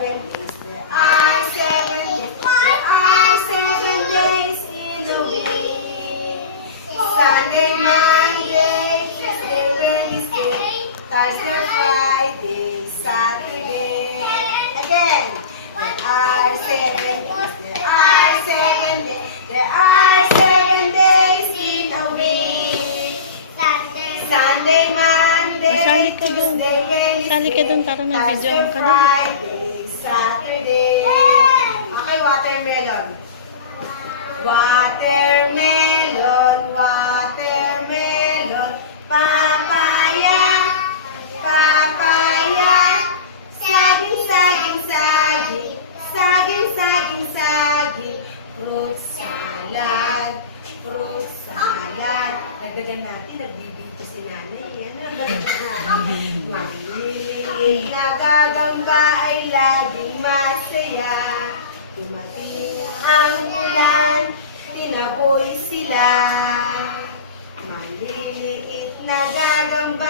days. There are 7 days. There are 7 days in a week. Sunday, Monday, Tuesday, Wednesday, Thursday, Friday, Saturday. Again. There are 7 days. There are 7 days. There are 7 days in a week. Sunday, Monday, Sali ka dun. Tuesday, Sali ka dun para may video Thursday, ka. Friday, Saturday. Okay, watermelon. Watermelon, watermelon, papaya, papaya, saging, saging, saging, saging, saging, saging, fruit salad, fruit salad. Nagdagan natin, nagbibito si nanay. Maliliit na gagamba ay laging masaya. Dumating ang ulan, tinaboy sila. Maliliit na gagamba